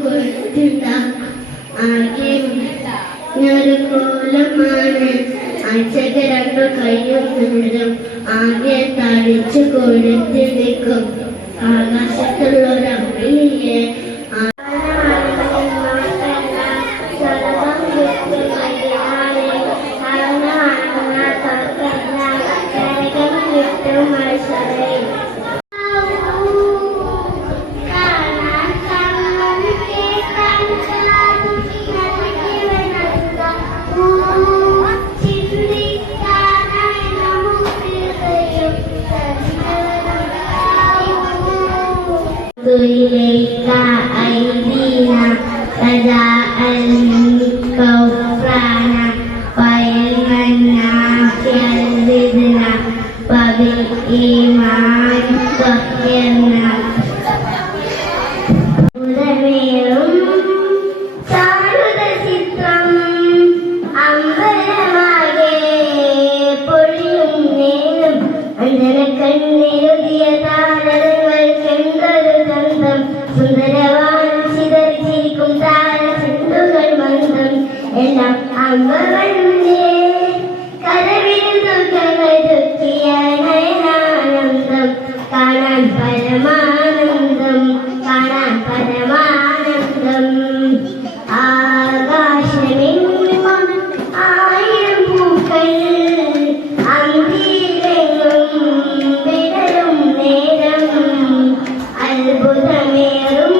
കൊടുത്തിട്ട ആകെ ഞൊരുക്കോലമാണ് അച്ഛക്ക് രണ്ടു കയ്യും നേരം ആകെ തടിച്ചു കൊടുത്തിരിക്കും ആകാശത്തുള്ളൊരമ്മിയെ إليك أيدينا فجاء الكفران وعلما نافعا زدنا وبالإيمان طهرنا എല്ലാം അമ്മവന്റെ കരവിരുതുകയൊരുക്കിയ നയനാനന്ദം കാണാൻ പരമാനന്ദം കാണാൻ പരമാനന്ദം ആകാശമെങ്ങും ആയിരം പൂക്കൾ അന്തിയിലെങ്ങും വിടരും നേരം അത്ഭുതമേറും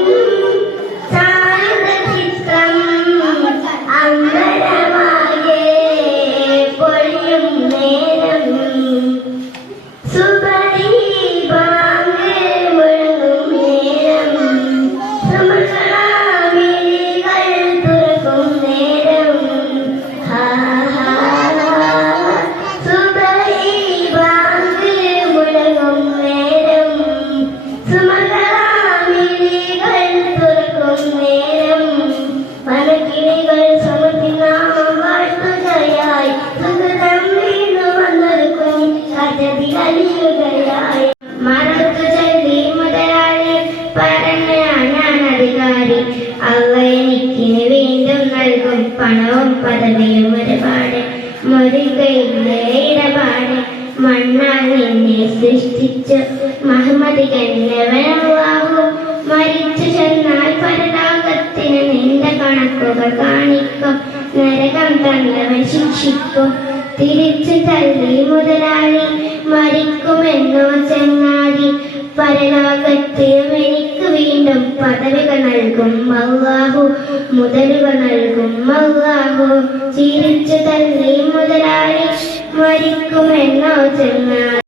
അവനിക്കിന് വീണ്ടും നൽകും പണവും പദവിയും ഒരുപാട് മുരുകയിലെ ഇടപാട് മണ്ണാൽ നിന്നെ സൃഷ്ടിച്ചു മഹമ്മദികന്നവനാഹു മരിച്ചു ചെന്നാൽ പരലോകത്തിന് നിന്റെ കണക്കുകൾ കാണിക്കും നരകം തന്നവൻ ശിക്ഷിക്കും തിരിച്ചു തള്ളി മുതലാളി മരിക്കുമെന്നോ ചെന്നാതി പരലോകത്തിലും എനിക്ക് വീണ്ടും പദവികൾ നൽകും അല്ലാഹു മുതലുകൾ നൽകും അല്ലാഹു ചിരിച്ചു തള്ളി മുതലാളി മരിക്കുമെന്നോ ചെന്നാതി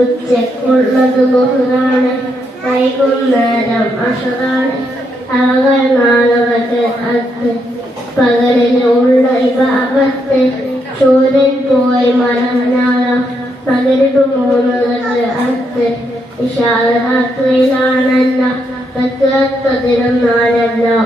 ഉച്ചക്കുള്ളത് ബഹുറാണ് വൈകുന്നേരം അഷറാണ് അവകൾ നാളവക്ക് അത്ത് പകലിലുള്ള ഇബാദത്ത് സൂര്യൻ പോയി മറഞ്ഞാലോ പകരുക മൂന്നുള്ളത് അത്ത് വിശാലരാത്രിയിലാണല്ല പതിനൊന്നാലല്ലോ